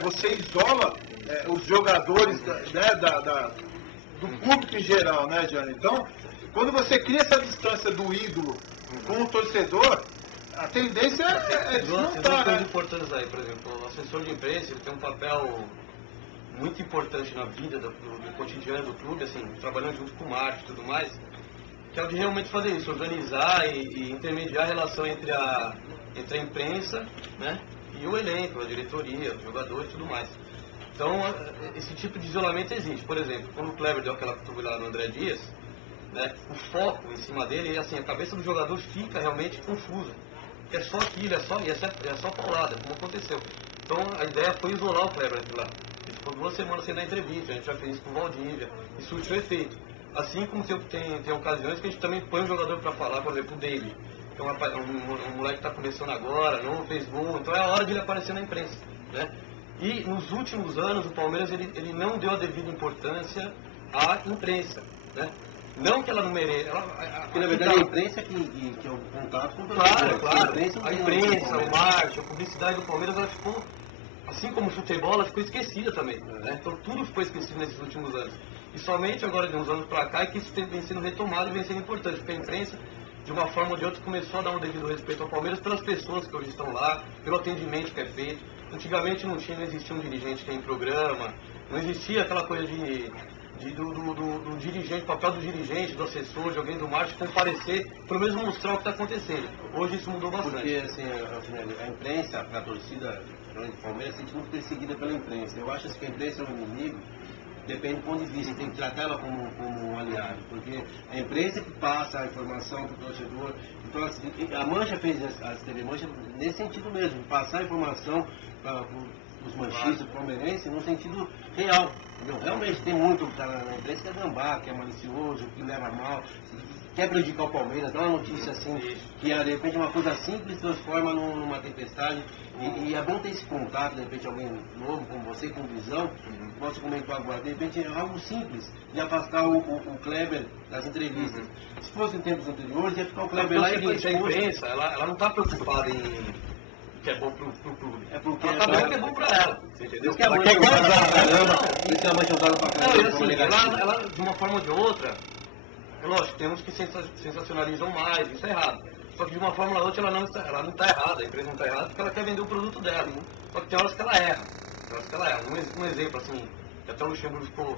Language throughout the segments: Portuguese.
você isola os jogadores do público em geral, né, Jânio? Então, quando você cria essa distância do ídolo com o torcedor, a tendência é desmontar, coisas importantes aí, por exemplo, o assessor de imprensa ele tem um papel muito importante na vida do cotidiano do clube, assim, trabalhando junto com o marketing e tudo mais, que é o de realmente fazer isso, organizar e intermediar a relação entre a imprensa, né, e o elenco, a diretoria, os jogadores e tudo mais. Então, esse tipo de isolamento existe. Por exemplo, quando o Kleber deu aquela cotovelada no André Dias, né, o foco em cima dele, assim, a cabeça do jogador fica realmente confusa. É só aquilo, é só paulada, como aconteceu. Então, a ideia foi isolar o Kleber aqui lá. Ele ficou 2 semanas sem dar entrevista, a gente já fez isso com o Valdívia, e surtiu efeito. Assim como tem ocasiões que a gente também põe o jogador para falar, por exemplo, o David, que é um moleque que está começando agora, não fez gol, então é a hora de ele aparecer na imprensa, né? E nos últimos anos o Palmeiras ele não deu a devida importância à imprensa, né? Não que ela não mereça. Porque na verdade a imprensa que é o contato com o torcedor. Claro. A imprensa, o marketing, a publicidade do Palmeiras, ela ficou, assim como o futebol, ela ficou esquecida também. Né? Então tudo ficou esquecido nesses últimos anos. E somente agora de uns anos para cá é que isso vem sendo retomado e vem sendo importante, porque a imprensa, de uma forma ou de outra, começou a dar um devido respeito ao Palmeiras pelas pessoas que hoje estão lá, pelo atendimento que é feito. Antigamente não existia um dirigente que é em programa, não existia aquela coisa do dirigente, papel do dirigente, do assessor, de alguém do marketing comparecer, pelo menos mostrar o que está acontecendo. Hoje isso mudou bastante. Porque assim, a imprensa, a torcida do Palmeiras se sente muito perseguida pela imprensa. Eu acho que a imprensa é um inimigo, depende do ponto de vista, tem que tratar ela como um aliado, porque a imprensa que passa a informação para o torcedor. Então assim, a Mancha fez a TV Mancha nesse sentido mesmo, passar a informação para os manchistas, palmeirenses, no sentido real. Entendeu? Realmente tem muito cara na imprensa que é gambá, que é malicioso, que leva mal, quer prejudicar o Palmeiras, dá uma notícia assim, que de repente uma coisa simples transforma numa tempestade. E é bom ter esse contato, de repente alguém novo, como você, com visão, você comentou agora, de repente é algo simples, de afastar o Kleber das entrevistas. Se fosse em tempos anteriores, ia ficar o Kleber lá e a imprensa, ela não está preocupada em que é bom pro clube. É porque ela tá vendo que é bom pra ela, você entendeu? Ela quer usar pra caramba, por isso que a Mancha usada pra caramba. Não, e assim, ela, de uma forma ou de outra, é lógico, tem uns que sensacionalizam mais, isso é errado. Só que de uma forma ou outra ela não está errada, a empresa não está errada porque ela quer vender o produto dela. Só que tem horas que ela erra. Um exemplo assim, que até o Luxemburgo ficou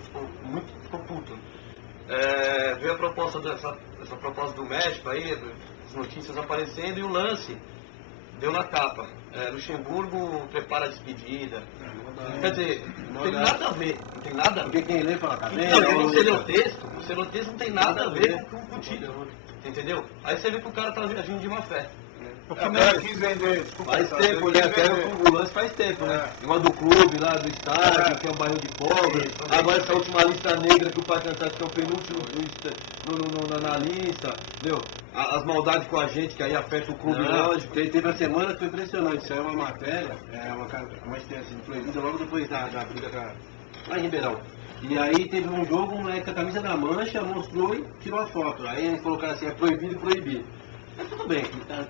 puto. Veio a proposta essa proposta do México aí, as notícias aparecendo e o lance deu na capa. Luxemburgo prepara a despedida. Quer dizer, não tem nada a ver. Não tem nada a ver. Porque quem lê fala, tá bem? Não, você lê o texto não tem nada a ver com o título. Entendeu? Aí você vê que o cara tá agindo de má fé. O cara quis vender, desculpa. Faz tempo, né? Até o lance faz tempo, né? Igual do clube lá, do estádio, que é um bairro de pobre. Agora essa última lista negra que o Pai Cantato que é o penúltimo na lista, entendeu? As maldades com a gente, que aí afeta o clube, lógico. Teve a semana que foi impressionante, saiu uma matéria, uma experiência proibida logo depois da briga lá em Ribeirão. E aí teve um jogo, um moleque com a camisa da Mancha, mostrou e tirou a foto. Aí eles colocaram assim, é proibido proibir. Mas tudo bem, tá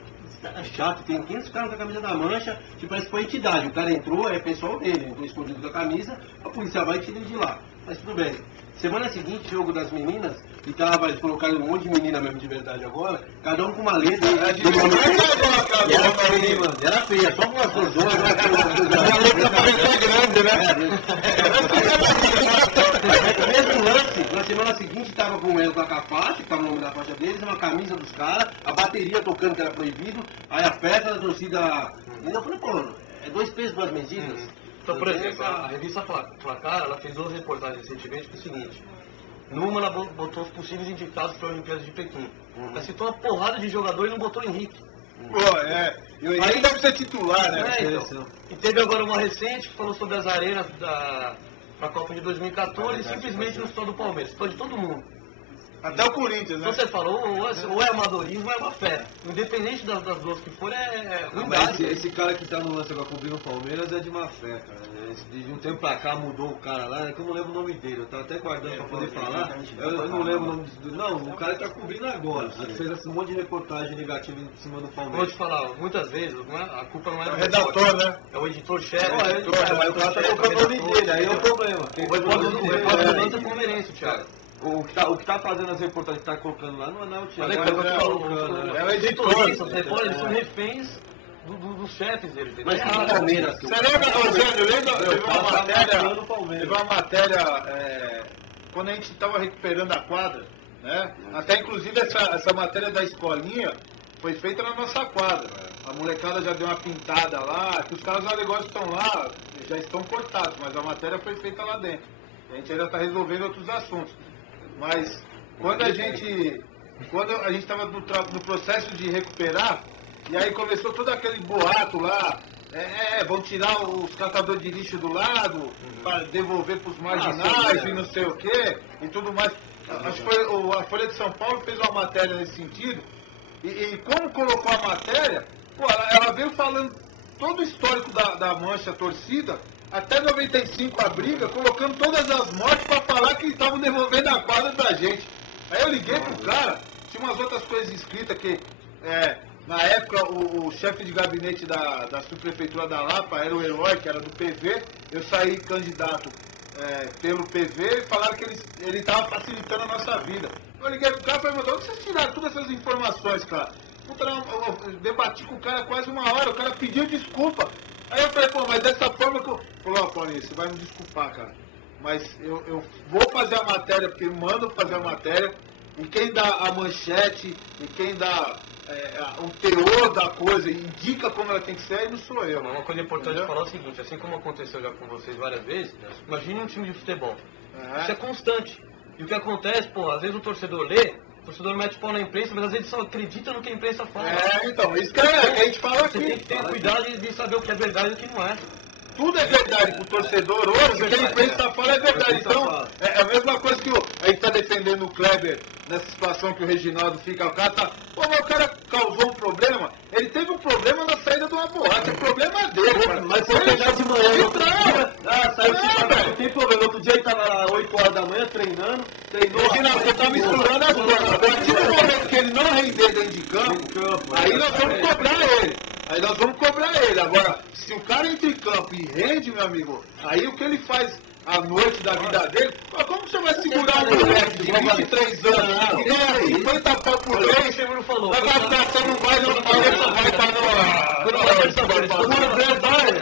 chato, tem 500 caras com a camisa da Mancha, que parece que foi entidade. O cara entrou, é pessoal dele, entrou escondido com a camisa, a polícia vai e tira ele de lá. Mas tudo bem. Semana seguinte, jogo das meninas, e eles colocaram um monte de menina mesmo de verdade agora, cada um com uma letra. E era feia, mano. Era feia, só com umas cordonas. A letra parecia grande, né? Mesmo lance, na semana seguinte estava com ela com a faixa, que estava o nome da faixa deles, uma camisa dos caras, a bateria tocando que era proibido, aí a festa da torcida. E eu falei, pô, é 2 pesos, 2 medidas. Então, por exemplo, a revista Placar, ela fez 2 reportagens recentemente com o seguinte. Numa ela botou os possíveis indicados para a Olimpíada de Pequim. Ela citou uma porrada de jogador e não botou Henrique. E o Henrique deve ser titular, né? Então. E teve agora uma recente que falou sobre as arenas para a Copa de 2014 e simplesmente não citou do Palmeiras, citou de todo mundo. Até o Corinthians, né? Então você falou, ou é amadorismo ou é má fé. Independente das duas que for, é Não, mas esse cara que tá no lance agora cobrindo o Palmeiras é de má fé, cara. De um tempo pra cá mudou o cara lá, é que eu não lembro o nome dele, eu tava até guardando pra poder falar. Eu não lembro o nome do. Não, o cara que tá cobrindo agora. Ele fez um monte de reportagem negativa em cima do Vou Palmeiras. te falar, muitas vezes, a culpa não é É do o redator, né? É o editor-chefe. Mas o cara tá colocando o nome dele, aí é o problema. O repórter é conveniência, Thiago. O que tá fazendo as reportagens que tá colocando lá não é o Thiago. É o editor. Os repórteres são reféns dos chefes deles. Mas que o Palmeiras... Você lembra, Rogério, teve uma matéria, quando a gente estava recuperando a quadra, né? Até inclusive essa matéria da escolinha foi feita na nossa quadra. A molecada já deu uma pintada lá, que os caras alegóricos estão lá, já estão cortados, mas a matéria foi feita lá dentro. A gente ainda está resolvendo outros assuntos. Mas quando a gente estava no processo de recuperar, e aí começou todo aquele boato lá, vão tirar os catadores de lixo do lado, para devolver para os marginais e não sei o quê, e tudo mais. Acho que a Folha de São Paulo fez uma matéria nesse sentido, e como colocou a matéria, pô, ela veio falando todo o histórico da mancha torcida, até 95 a briga, colocando todas as mortes para falar que estavam devolvendo a quadra pra gente. Aí eu liguei pro cara, tinha umas outras coisas escritas que, na época, o chefe de gabinete da subprefeitura da Lapa era o Herói, que era do PV, eu saí candidato pelo PV e falaram que ele estava facilitando a nossa vida. Eu liguei pro cara e falei, onde vocês tiraram todas essas informações, cara? Puta, eu debati com o cara quase uma hora, o cara pediu desculpa. Aí eu falei, pô, mas dessa forma que eu... Falou, Paulinho, você vai me desculpar, cara. Mas eu vou fazer a matéria, porque mando fazer a matéria, e quem dá a manchete, e quem dá o teor da coisa, indica como ela tem que ser, aí não sou eu. Uma coisa importante de falar é o seguinte, assim como aconteceu já com vocês várias vezes, imagine um time de futebol. Isso é constante. E o que acontece, pô, às vezes o torcedor lê, o torcedor mete pau na imprensa, mas às vezes só acredita no que a imprensa fala. Então, isso que a gente fala aqui. Você tem que ter cuidado de saber o que é verdade e o que não é. Tudo é verdade pro torcedor hoje, o que a imprensa fala é verdade. Então, é a mesma coisa que a gente está defendendo o Kleber nessa situação que o Reginaldo fica, o cara tá... Pô, mas o cara causou um problema, ele teve um problema na saída de uma boate, é problema dele, cara. Mas foi pegar de manhã, no outro dia, saiu não tem problema, outro dia ele tava lá 8 horas da manhã treinando, treinou... Reginaldo, você tá misturando as coisas. A partir do momento que ele não render dentro de campo, aí nós vamos cobrar ele. Aí nós vamos cobrar ele. Agora, se o cara entra em campo e rende, meu amigo, aí o que ele faz à noite da vida dele, como você vai segurar um moleque de 23 anos, que ganha 50 pau por mês, a vacinação não vai, não vai estar no... O André vai,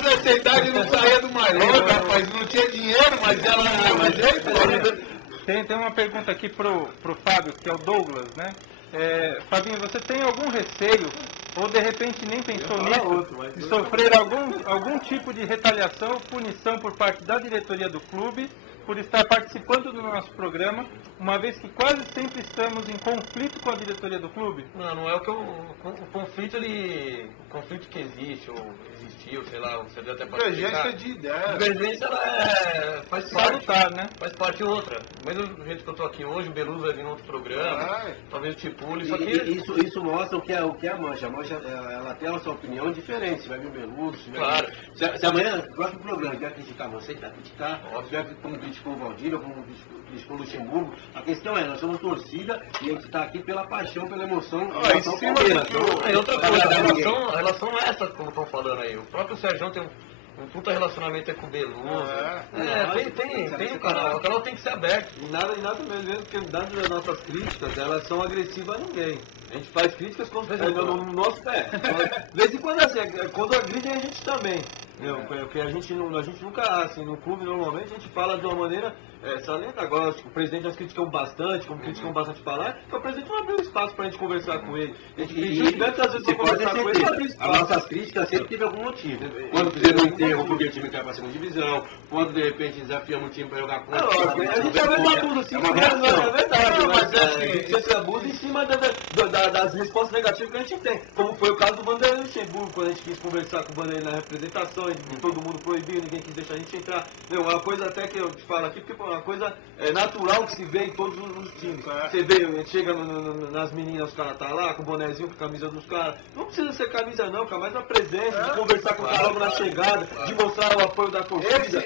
nessa idade não saía do Marinho, rapaz, não tinha dinheiro, mas ele... Tem uma pergunta aqui pro Fábio, que é o Douglas, né? Fabinho, você tem algum receio, ou de repente nem pensou nisso, de sofrer algum tipo de retaliação ou punição por parte da diretoria do clube por estar participando do nosso programa, uma vez que quase sempre estamos em conflito com a diretoria do clube? Não é o que o conflito, o conflito que existe, ou existiu, sei lá, você deve até Divergência de ideia. Divergência, ela faz parte, salutar, né? Faz parte outra. Mesmo do jeito que eu tô aqui hoje, o Beluso vai vir em outro programa, talvez o Tipule, isso aqui... Isso mostra o que é a Mancha. A Mancha, ela tem a sua opinião diferente. Se vai vir o Beluso, claro. Se amanhã, no próximo programa, vier criticar você, vai criticar. Se vier como criticou o Valdir, ou como criticou o Luxemburgo, a questão é, nós somos torcida e a gente está aqui pela paixão, pela emoção. E outra coisa, a relação é essa, como estão falando aí. O próprio Sérgio tem um puta relacionamento com o Beluso. Tem o canal. O canal tem que ser aberto. E nada mesmo, porque dado das nossas críticas, elas são agressivas a ninguém. A gente faz críticas no nosso pé. De vez em quando assim, quando agridem a gente também. Porque a gente nunca, assim, no clube normalmente a gente fala de uma maneira salenta. Agora, o presidente nós criticamos bastante, como criticamos bastante falar, porque o presidente não abriu espaço pra gente conversar com ele. A gente tantas vezes pra conversar com ele, abriu espaço. As nossas críticas sempre teve algum motivo. Quando fizemos um enterro, porque o time caiu pra segunda divisão, quando de repente desafiamos o time pra jogar contra. A gente abre abuso assim, é verdade, mas a gente abusa em cima das respostas negativas que a gente tem. Como foi o caso do Vanderlei Luxemburgo, quando a gente quis conversar com o Vanderlei na representação, de todo mundo proibiu, ninguém quis deixar a gente entrar. Uma coisa até que eu te falo aqui, porque uma coisa natural que se vê em todos os times. Você vê, chega nas meninas, os caras tá lá com o bonezinho, com a camisa dos caras. Não precisa ser camisa não, cara, mas a presença, de conversar com o cara logo na chegada, de mostrar o apoio da torcida.